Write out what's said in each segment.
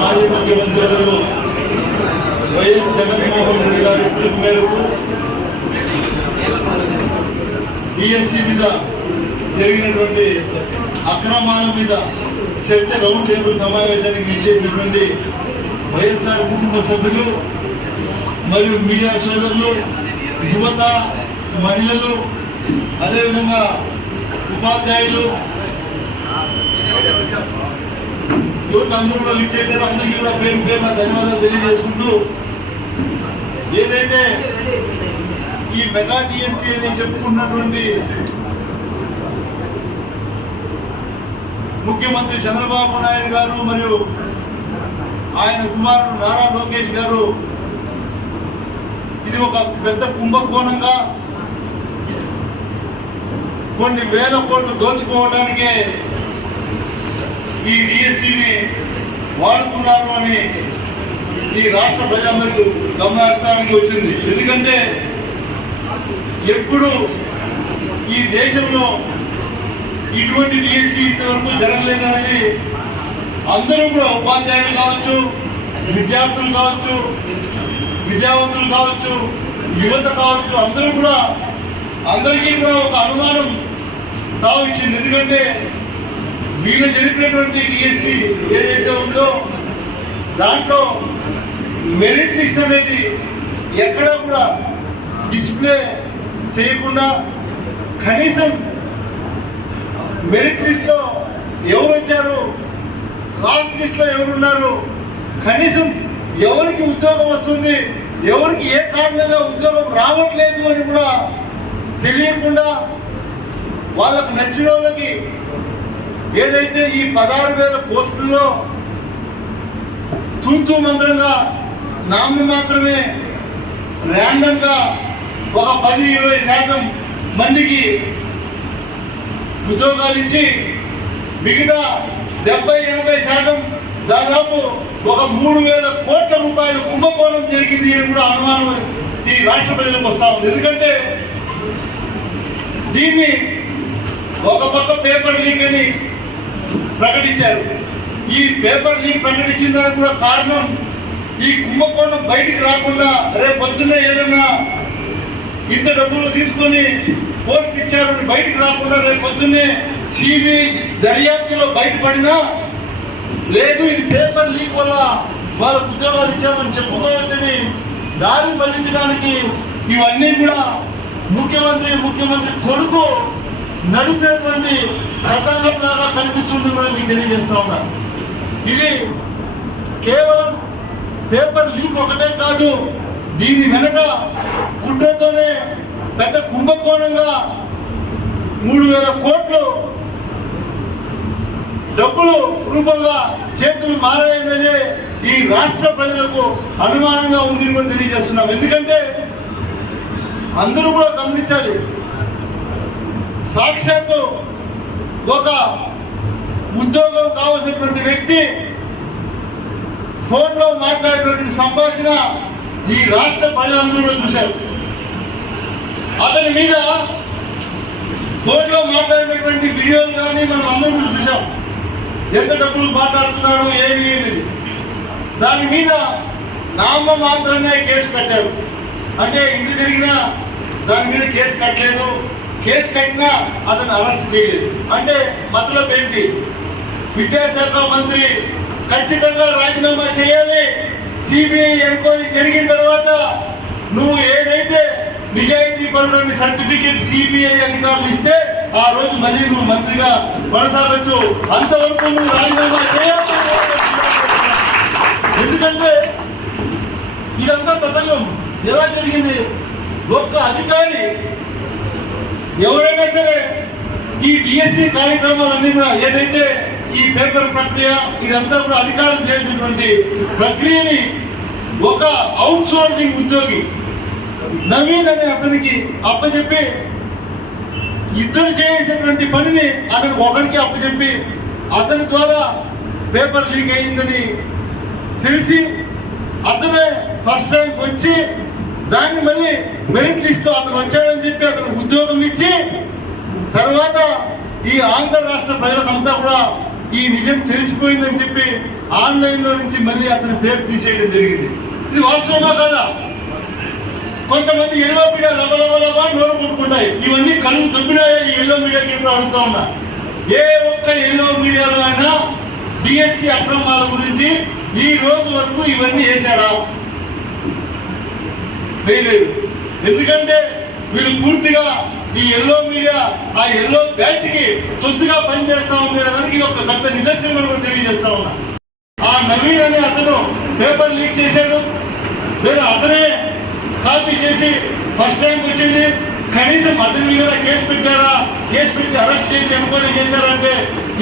మాజీ ముఖ్యమంత్రి వర్యులు వైఎస్ జగన్మోహన్ రెడ్డి గారి పిలుపు మేరకు డిఎస్సి మీద జరిగినటువంటి అక్రమాల మీద చర్చ రౌండ్ టేబుల్ సమావేశానికి ఇచ్చేటటువంటి వైఎస్ఆర్ కుటుంబ సభ్యులు మరియు మీడియా సోదరులు, యువత, మహిళలు, అదేవిధంగా ఉపాధ్యాయులు, యువత అందరూ కూడా ఇచ్చేసారు. అందరికీ కూడా పేరు పేరున ధన్యవాదాలు తెలియజేసుకుంటూ, ఏదైతే ఈ మెగా డిఎస్సి అని చెప్పుకున్నటువంటి ముఖ్యమంత్రి చంద్రబాబు నాయుడు గారు మరియు ఆయన కుమారుడు నారా లోకేష్ గారు ఇది ఒక పెద్ద కుంభకోణంగా కొన్ని వేల కోట్లు దోచుకోవడానికే ఈ డిఎస్సిని వాడుకున్నారు అని ఈ రాష్ట్ర ప్రజలందరికీ గమనానికి వచ్చింది. ఎందుకంటే ఎప్పుడు ఈ దేశంలో ఇటువంటి డిఎస్సి ఇంతవరకు జరగలేదనేది అందరూ కూడా, ఉపాధ్యాయులు కావచ్చు, విద్యార్థులు కావచ్చు, విద్యావంతులు కావచ్చు, యువత కావచ్చు, అందరికీ కూడా ఒక అనుమానం తావిచ్చింది. ఎందుకంటే వీళ్ళు జరిపినటువంటి డిఎస్సి ఏదైతే ఉందో దాంట్లో మెరిట్ లిస్ట్ అనేది ఎక్కడా కూడా డిస్ప్లే చేయకుండా, కనీసం మెరిట్ లిస్ట్లో ఎవరు వచ్చారు, లాస్ట్ లిస్ట్లో ఎవరున్నారు, కనీసం ఎవరికి ఉద్యోగం వస్తుంది, ఎవరికి ఏ కారణంగా ఉద్యోగం రావట్లేదు అని కూడా తెలియకుండా వాళ్ళకు నచ్చిన వాళ్ళకి ఏదైతే ఈ 16,000 పోస్టుల్లో తూతూ మంత్రంగా నామం మాత్రమే ర్యాండంగా ఒక 10-20% మందికి ఉద్యోగాలు ఇచ్చి మిగతా 70-80% దాదాపు ఒక 3,000 కోట్ల రూపాయలు కుంభకోణం జరిగింది అని కూడా అనుమానం ఈ రాష్ట్ర ప్రజలకు వస్తా ఉంది. ఎందుకంటే దీన్ని ఒక పక్క పేపర్ లీక్ అని ప్రకటించారు. ఈ పేపర్ లీక్ ప్రకటించిన దానికి కూడా కారణం ఈ కుంభకోణం బయటికి రాకుండా, రేపు పొద్దున్నే ఏదైనా ఇంత డబ్బులు తీసుకొని పోస్ట్ ఇచ్చారని బయటికి రాకుండా రేపు పొద్దున్నే సిబిఐ దర్యాప్తులో బయటపడినా, లేదు ఇది పేపర్ లీక్ వల్ల వాళ్ళకు ఉద్యోగాలు ఇచ్చామని చెప్పుకోవద్దని దారి మళ్లించడానికి ఇవన్నీ కూడా ముఖ్యమంత్రి కొడుకు నడిపేటువంటి ప్రసంగం లాగా కనిపిస్తుంది కూడా మీకు తెలియజేస్తా ఉన్నా. ఇది కేవలం పేపర్ లీక్ ఒకటే కాదు, దీని వెనక కుట్రతోనే పెద్ద కుంభకోణంగా 3,000 కోట్లు డబ్బులు రూపంగా చేతులు మారాయన్నదే ఈ రాష్ట్ర ప్రజలకు అనుమానంగా ఉంది కూడా తెలియజేస్తున్నాం. ఎందుకంటే అందరూ కూడా గమనించాలి, సాక్షాత్తు ఒక ఉద్యోగం కావాల్సినటువంటి వ్యక్తి ఫోన్లో మాట్లాడేటువంటి సంభాషణ ఈ రాష్ట్ర ప్రజలందరూ కూడా చూశారు. అతని మీద ఫోన్లో మాట్లాడినటువంటి వీడియోలు కానీ మనం అందరూ కూడా చూసాం. ఎంత డబ్బులు మాట్లాడుతున్నాడు ఏమి అనేది దాని మీద నామ మాత్రమే కేసు కట్టారు. అంటే ఇంత జరిగినా దాని మీద కేసు కట్టలేదు, కేసు కట్టినా అతను అరెస్ట్ చేయలేదు. అంటే మతలబ్ ఏంటి? విద్యాశాఖ మంత్రి ఖచ్చితంగా రాజీనామా చేయాలి, సిబిఐ ఎంక్వైరీ జరిగిన తర్వాత నువ్వు ఏదైతే నిజాయితీ పరుడని సర్టిఫికేట్ సిబిఐ అధికారులు ఇస్తే ఆ రోజు మళ్ళీ నువ్వు మంత్రిగా కొనసాగచ్చు, అంతవరకు నువ్వు రాజీనామా చేయాలి. ఎందుకంటే ఇదంతా తతంగం ఎలా జరిగింది? ఒక్క అధికారి ఎవరైనా సరే ఈ డిఎస్సి కార్యక్రమాలన్నీ కూడా ఏదైతే ఈ పేపర్ ప్రక్రియ ఇదంతా కూడా అధికారులు చేసినటువంటి ప్రక్రియని ఒక అవుట్ సోర్సింగ్ ఉద్యోగి నవీన్ అనే అతనికి అప్పచెప్పి ఇద్దరు చేసేటువంటి పనిని అతనికి ఒకరికి అప్పచెప్పి అతని ద్వారా పేపర్ లీక్ అయిందని తెలిసి అతనే ఫస్ట్ టైం వచ్చి దాన్ని మళ్ళీ మెరిట్ లిస్ట్ అతను వచ్చాడని చెప్పి అతనికి ఉద్యోగం ఇచ్చి తర్వాత ఈ ఆంధ్ర రాష్ట్ర ప్రజలకంతా కూడా ఈ నిజం తెలిసిపోయిందని చెప్పి ఆన్లైన్లో నుంచి మళ్ళీ అతని పేరు తీసేయడం జరిగింది. ఇది వాస్తవమా కదా? కొంతమంది ఎల్లో మీడియా లబలబలబా నోరు కొట్టుకుంటాయి. ఇవన్నీ కళ్ళు దొబ్బినాయా ఈ ఎల్లో మీడియాకి ఇప్పుడు అడుగుతా ఉన్నా. ఏ ఒక్క ఎల్లో మీడియాలో అయినా డిఎస్సి అక్రమాల గురించి ఈ రోజు వరకు ఇవన్నీ వేశారా? వేయలేదు. ఎందుకంటే వీళ్ళు పూర్తిగా ఈ ఎల్లో మీడియా ఆ ఎల్లో బ్యాచ్కి సొత్తుగా పనిచేస్తా ఉంది అనేదానికి ఇది ఒక పెద్ద నిదర్శనం కూడా తెలియజేస్తా ఉన్నా. ఆ నవీన్ అనే అతను పేపర్ లీక్ చేశాడు, లేదా అతనే కాపీ చేసి ఫస్ట్ ర్యాంక్ వచ్చింది. కనీసం అతని మీద కేసు పెట్టారా? కేసు పెట్టి అరెస్ట్ చేసి ఎంక్వైరీ చేశారంటే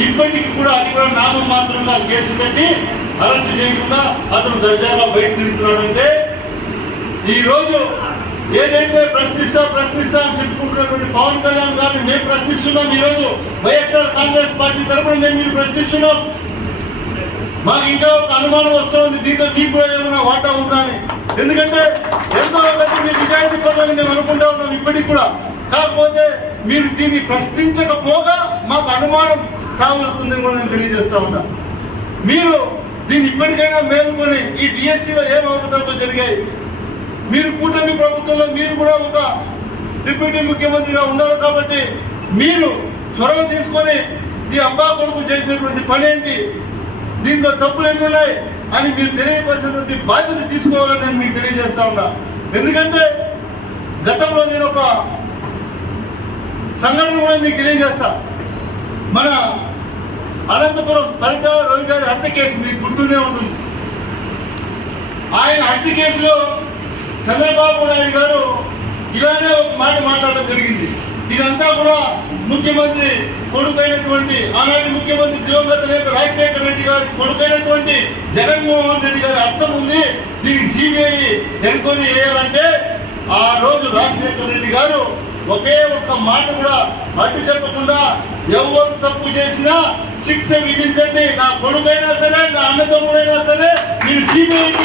ఇప్పటికి కూడా అది కూడా నామం మాత్రంగా కేసు పెట్టి అరెస్ట్ చేయకుండా అతను దర్జాగా బయట తిరుగుతున్నాడంటే ఈరోజు ఏదైతే ప్రశ్నిస్తా అని చెప్పుకుంటున్నటువంటి పవన్ కళ్యాణ్ గారిని మేము ప్రశ్నిస్తున్నాం. ఈరోజు వైఎస్ఆర్ కాంగ్రెస్ పార్టీ తరఫున మేము మీరు ప్రశ్నిస్తున్నాం. మాకు ఇంకా ఒక అనుమానం వస్తుంది, దీంట్లో మీకు కూడా ఏమైనా వాటా ఉందా అని. ఎందుకంటే ఎంతో మంది మీ నిజాయితీ పనులని మేము అనుకుంటా ఉన్నాం ఇప్పటికి కూడా. కాకపోతే మీరు దీన్ని ప్రశ్నించకపోగా మాకు అనుమానం కావాల్సిందని కూడా నేను తెలియజేస్తా ఉన్నా. మీరు దీన్ని ఇప్పటికైనా మేలుకొని ఈ డిఎస్సిలో ఏం అవకతవకలు జరిగాయి, మీరు కూటమి ప్రభుత్వంలో మీరు కూడా ఒక డిప్యూటీ ముఖ్యమంత్రిగా ఉన్నారు కాబట్టి మీరు చొరవ తీసుకొని ఈ అబ్బా కొడుకు చేసినటువంటి పని ఏంటి, దీంట్లో తప్పులు ఎన్ని ఉన్నాయి అని మీరు తెలియపరిచినటువంటి బాధ్యత తీసుకోవాలని నేను మీకు తెలియజేస్తా ఉన్నా. ఎందుకంటే గతంలో నేను ఒక సంఘటన కూడా మీకు తెలియజేస్తా. మన అనంతపురం పరిటాల రవి గారి హత్య కేసు మీకు గుర్తునే ఉంటుంది. ఆయన హత్య కేసులో చంద్రబాబు నాయుడు గారు ఇలానే ఒక మాట మాట్లాడడం జరిగింది. ఇదంతా కూడా ముఖ్యమంత్రి కొడుకైనటువంటి ఆనాటి ముఖ్యమంత్రి దివంగత నేత రాజశేఖర రెడ్డి గారి కొడుకైనటువంటి జగన్మోహన్ రెడ్డి గారి అర్థం ఉంది. దీనికి సిబిఐ ఎంక్వైరీ చేయాలంటే ఆ రోజు రాజశేఖర రెడ్డి గారు ఒకే ఒక్క మాట కూడా అడ్డు చెప్పకుండా ఎవరు తప్పు చేసినా శిక్ష విధించండి, నా కొడుకైనా సరే నా అన్నదమ్ముడైనా సరే మీరు సిబిఐకి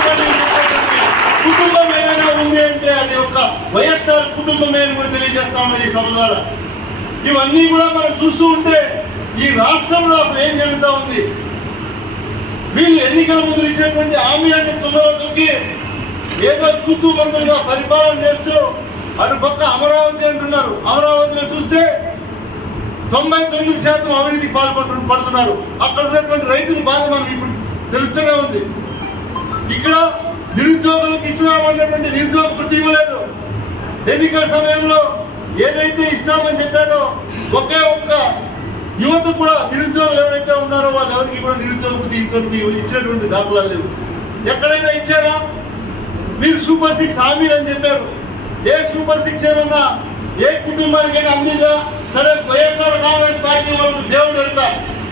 కుటుంబం ఏదైనా ఉంది అంటే అది ఒక వైఎస్ఆర్ కుటుంబమే అని కూడా తెలియజేస్తాము ఈ సభ ద్వారా. ఇవన్నీ కూడా మనం చూస్తూ ఉంటే ఈ రాష్ట్రంలో అసలు ఏం జరుగుతూ ఉంది. వీళ్ళు ఎన్నికల ముందు ఇచ్చినటువంటి హామీ అంటే తొందరగా దొక్కి ఏదో చూస్తూ మంత్రులుగా పరిపాలన చేస్తూ అటు పక్క అమరావతి అంటున్నారు. అమరావతిలో చూస్తే 99% అవినీతికి పడుతున్నారు. అక్కడ ఉన్నటువంటి రైతుల బాధ మనకి ఇప్పుడు తెలుస్తూనే ఉంది. ఇక్కడ నిరుద్యోగులకు ఇస్తున్నామన్నటువంటి నిరుద్యోగ వృత్తి ఇవ్వలేదు. ఎన్నికల సమయంలో ఏదైతే ఇస్తామని చెప్పారో ఒకే ఒక్క యువత కూడా నిరుద్యోగులు ఎవరైతే ఉన్నారో వాళ్ళు ఎవరికి కూడా నిరుద్యోగ వృత్తి ఇంకొకటి ఇచ్చినటువంటి దాఖలాలు లేవు. ఎక్కడైనా ఇచ్చారా? మీరు సూపర్ 6 హామీలు అని చెప్పారు. ఏ సూపర్ 6 ఏమన్నా ఏ కుటుంబానికైనా అందిగా? సరే, వైఎస్ఆర్ కాంగ్రెస్ పార్టీ వాళ్ళకు దేవుడు వెళ్తా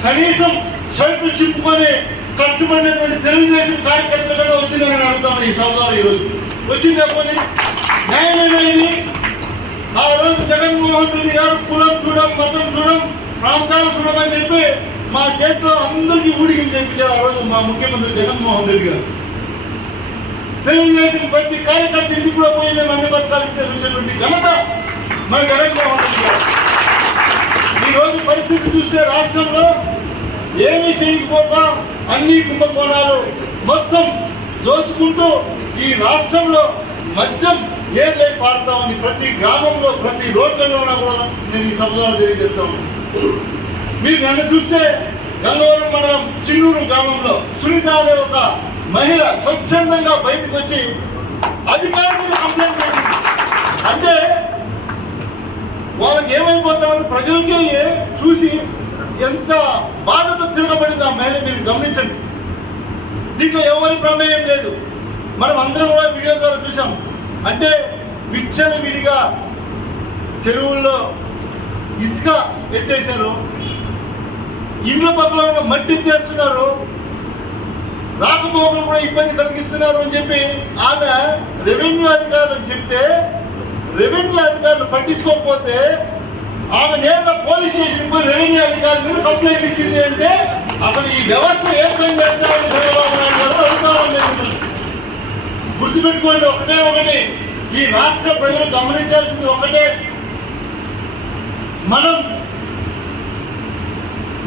కనీసం షర్ట్లు చింపుకొని కష్టపడినటువంటి తెలుగుదేశం కార్యకర్తలుగా వచ్చిందని నేను అడుగుతాను ఈ సభలో. ఈరోజు వచ్చిందే పోనీ న్యాయమైన ఇది? ఆ రోజు జగన్మోహన్ రెడ్డి గారు కులం చూడం, మతం చూడం, ప్రాంతాలు చూడమని చెప్పి మా చేతిలో అందరికీ ఊడికి చెప్పించాడు ఆ రోజు మా ముఖ్యమంత్రి జగన్మోహన్ రెడ్డి గారు. తెలుగుదేశం ప్రతి కార్యకర్త ఇంటికి కూడా పోయి మేము అన్ని పథకాలు ఇచ్చేసినటువంటి ఘనత మన జగన్మోహన్ రెడ్డి గారు. ఈరోజు పరిస్థితి చూస్తే రాష్ట్రంలో ఏమీ చేయకపోగా అన్ని కుంభకోణాలు మొత్తం దోచుకుంటూ ఈ రాష్ట్రంలో మద్యం ఏర్లై పారుతా ఉంది. ప్రతి గ్రామంలో ప్రతి రోడ్లలో కూడా నేను ఈ సభలో తెలియజేస్తాను. మీరు నన్ను చూస్తే గంగవరం మండలం చిన్నూరు గ్రామంలో సునీత అనే ఒక మహిళ స్వచ్ఛందంగా బయటకు వచ్చి అధికారుల మీద కంప్లైంట్ చేసింది. అంటే వాళ్ళకి ఏమైపోతామని ప్రజలకే చూసి ఎంత బాధతో తిరగబడింది ఆ మహిళ మీరు గమనించండి. దీంట్లో ఎవరి ప్రమేయం లేదు. మనం అందరం కూడా వీడియో ద్వారా చూసాం. అంటే విడిగా చెరువుల్లో ఇసుక ఎత్తేసారు, ఇండ్ల పక్కన మట్టి ఎత్తేస్తున్నారు, రాకపోకలు కూడా ఇబ్బంది కలిగిస్తున్నారు అని చెప్పి ఆమె రెవెన్యూ అధికారులకు చెప్తే రెవెన్యూ అధికారులు పట్టించుకోకపోతే ఆమె నేరుగా పోలీస్ స్టేషన్ పోయి రెవెన్యూ అధికారుల మీద కంప్లైంట్ ఇచ్చింది. అంటే అసలు ఈ వ్యవస్థ ఏ పని చేస్తామని చంద్రబాబు నాయుడు గారు అడుగుతామని గుర్తుపెట్టుకోండి. ఒకటి ఈ రాష్ట్ర ప్రజలు గమనించాల్సింది ఒకటే, మనం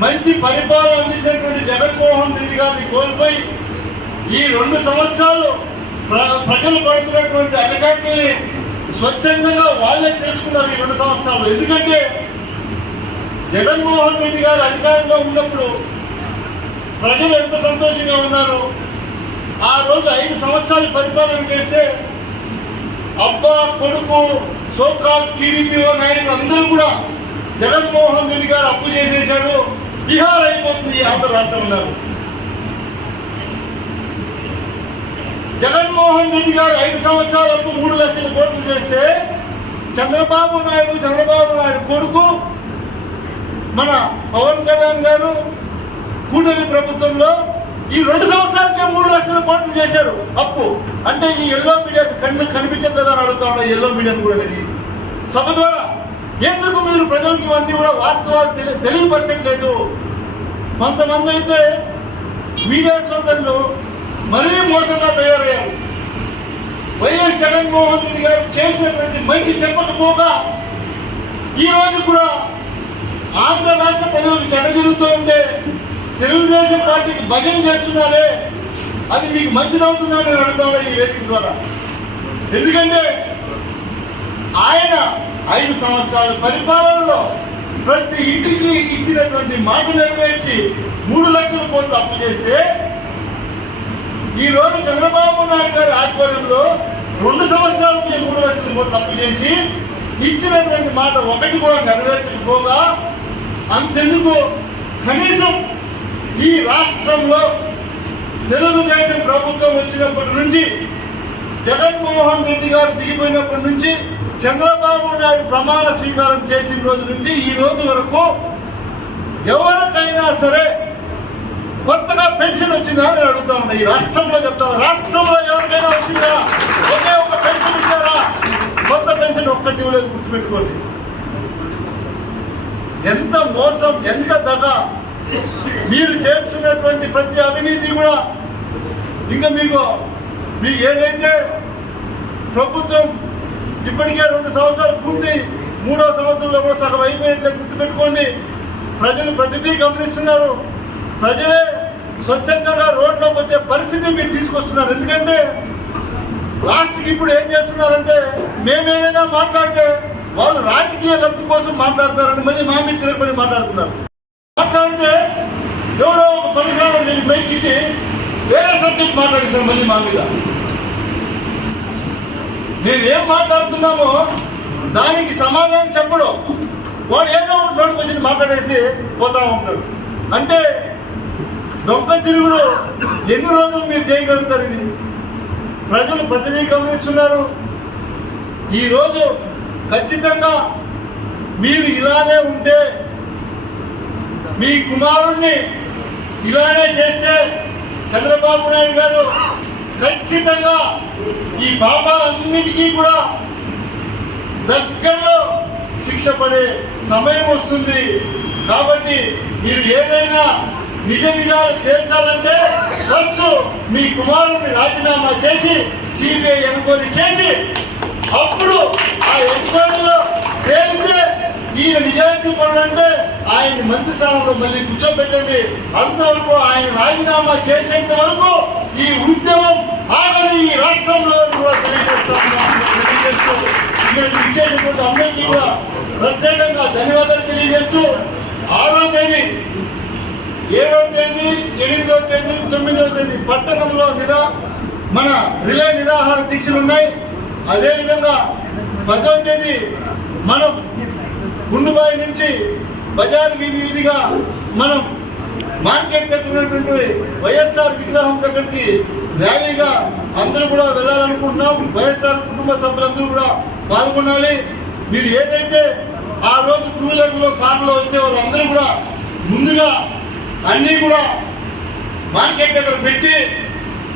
మంచి పరిపాలన అందించినటువంటి జగన్మోహన్ రెడ్డి గారిని కోల్పోయి ఈ 2 సంవత్సరాలు ప్రజలు పడుతున్నటువంటి అగచాట్లని స్వచ్ఛందంగా వాళ్ళే తెలుసుకున్నారు ఈ 2 సంవత్సరాలు. ఎందుకంటే జగన్మోహన్ రెడ్డి గారు అధికారంలో ఉన్నప్పుడు ప్రజలు ఎంత సంతోషంగా ఉన్నారు. ఆ రోజు 5 సంవత్సరాలు పరిపాలన చేస్తే అబ్బా కొడుకు సోకాల్ టీడీపీఓ నాయకులు అందరూ కూడా జగన్మోహన్ రెడ్డి గారు అప్పు చేసేసాడు, బీహార్ అయిపోతుంది ఈ ఆంధ్ర రాష్ట్రం ఉన్నారు. జగన్మోహన్ రెడ్డి గారు 5 సంవత్సరాలు అప్పు 3 లక్షల కోట్లు చేస్తే చంద్రబాబు నాయుడు కొడుకు మన పవన్ కళ్యాణ్ గారు కూటమి ప్రభుత్వంలో ఈ 2 సంవత్సరాలకే 3 లక్షల కోట్లు చేశారు అప్పు. అంటే ఈ ఎల్లో మీడియా కనిపించట్లేదు అని అడుగుతా ఉన్నా. ఎల్లో మీడియాను కూడా నేను సభ ద్వారా ఎందుకు మీరు ప్రజలకు ఇవన్నీ కూడా వాస్తవాలు తెలియపరచట్లేదు? కొంతమంది అయితే మీడియా సోదరులు మరీ మోసంగా తయారయ్యారు. వైఎస్ జగన్మోహన్ రెడ్డి గారు చేసినటువంటి మంచి చెప్పకపోగా ఈరోజు కూడా ఆంధ్ర రాష్ట్ర ప్రజలకు చెడ్డ జరుగుతూ ఉంటే తెలుగుదేశం పార్టీకి భజన చేస్తున్నారే, అది మీకు మంచిదవుతుందని నేను అడుగుతాను ఈ వేదిక ద్వారా. ఎందుకంటే ఆయన 5 సంవత్సరాల పరిపాలనలో ప్రతి ఇంటికి ఇచ్చినటువంటి మాట నెరవేర్చి 3 లక్షల కోట్లు అప్పు చేస్తే ఈ రోజు చంద్రబాబు నాయుడు గారి ఆధ్వర్యంలో 2 సంవత్సరాలకి 3 లక్షల కోట్లు అప్పు చేసి ఇచ్చినటువంటి మాట ఒకటి కూడా నెరవేర్చకపోగా అంతెందుకు కనీసం ఈ రాష్ట్రంలో తెలుగుదేశం ప్రభుత్వం వచ్చినప్పటి నుంచి జగన్మోహన్ రెడ్డి గారు దిగిపోయినప్పటి నుంచి చంద్రబాబు నాయుడు ప్రమాణ స్వీకారం చేసిన రోజు నుంచి ఈ రోజు వరకు ఎవరికైనా సరే కొత్తగా పెన్షన్ వచ్చిందా అని అడుగుతా ఉన్నా. ఈ రాష్ట్రంలో చెప్తాను, రాష్ట్రంలో ఎవరికైనా వచ్చిందా? ఒకే ఒక పెన్షన్ ఇచ్చారా? కొత్త పెన్షన్ ఒక్కటి ఇవ్వలేదు, గుర్తుపెట్టుకోండి. ఎంత మోసం, ఎంత దగ! మీరు చేస్తున్నటువంటి ప్రతి అవినీతి కూడా ఇంకా మీకు ఏదైతే ప్రభుత్వం ఇప్పటికే 2 సంవత్సరాలు పూర్తి, 3వ సంవత్సరంలో కూడా సగం అయిపోయినట్లే గుర్తుపెట్టుకోండి. ప్రజలు ప్రతిదీ గమనిస్తున్నారు. ప్రజలే స్వచ్ఛందంగా రోడ్లోకి వచ్చే పరిస్థితి మీరు తీసుకొస్తున్నారు. ఎందుకంటే లాస్ట్కి ఇప్పుడు ఏం చేస్తున్నారంటే మేమేదైనా మాట్లాడితే వాళ్ళు రాజకీయ లబ్ధి కోసం మాట్లాడతారని మళ్ళీ మా మీద తిరగబడి మాట్లాడుతున్నారు. మాట్లాడితే ఎవరో ఒక 10 గ్రాములు బయట ఇచ్చి వేరే సబ్జెక్ట్ మాట్లాడిస్తారు మళ్ళీ మా మీద. మేమేం మాట్లాడుతున్నామో దానికి సమాధానం చెప్పడం, వాడు ఏదో ఒక నోటికి వచ్చి మాట్లాడేసి పోతా ఉంటాడు. అంటే దొంగ తిరుగుడు ఎన్ని రోజులు మీరు చేయగలుగుతారు? ఇది ప్రజలు ప్రతిదీ గమనిస్తున్నారు. ఈరోజు ఖచ్చితంగా మీరు ఇలానే ఉంటే, మీ కుమారుణ్ణి ఇలానే చేస్తే చంద్రబాబు నాయుడు గారు ఖచ్చితంగా ఈ పాపాలన్నిటికీ కూడా దగ్గరలో శిక్ష పడే సమయం వస్తుంది. కాబట్టి మీరు ఏదైనా నిజాలు తేల్చాలంటే ఫస్ట్ మీ కుమారుడిని రాజీనామా చేసి సిబిఐ ఎంక్వైరీ చేసి అప్పుడు ఆ ఎంక్వైరీలో తేలితే ఈయన నిజాయితీ పనులంటే ఆయన మంత్రి స్థానంలో మళ్ళీ కూర్చోబెట్టండి. అంతవరకు ఆయన రాజీనామా చేసేంత వరకు ఈ ఉద్యమం ఆగని ఈ రాష్ట్రంలో కూడా తెలియజేస్తూ ఇక్కడికి ఇచ్చేటువంటి అందరికీ కూడా ప్రత్యేకంగా ధన్యవాదాలు తెలియజేస్తూ 6వ తేదీ, 7వ తేదీ, 8వ తేదీ, 9వ తేదీ పట్టణంలో మన రిలే నిరాహార దీక్షలు ఉన్నాయి. అదేవిధంగా 10వ తేదీ మనం గుండుబాయి నుంచి బజార్ వీధిగా మనం మార్కెట్ దగ్గర ఉన్నటువంటి వైఎస్ఆర్ విగ్రహం దగ్గరికి ర్యాలీగా అందరూ కూడా వెళ్ళాలనుకుంటున్నాం. వైఎస్ఆర్ కుటుంబ సభ్యులందరూ కూడా పాల్గొనాలి. మీరు ఏదైతే ఆ రోజు 2 వీలర్లో కార్లో వచ్చే వాళ్ళందరూ కూడా ముందుగా అన్నీ కూడా మార్కెట్ దగ్గర పెట్టి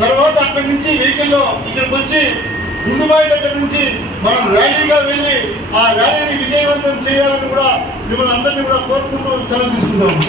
తర్వాత అక్కడి నుంచి వెహికల్లో ఇక్కడికి వచ్చి గుండుబాయి దగ్గర నుంచి మనం ర్యాలీగా వెళ్ళి ఆ ర్యాలీని విజయవంతం చేయాలని కూడా మిమ్మల్ని అందరినీ కూడా కోరుకుంటూ సెలవు తీసుకుంటాము.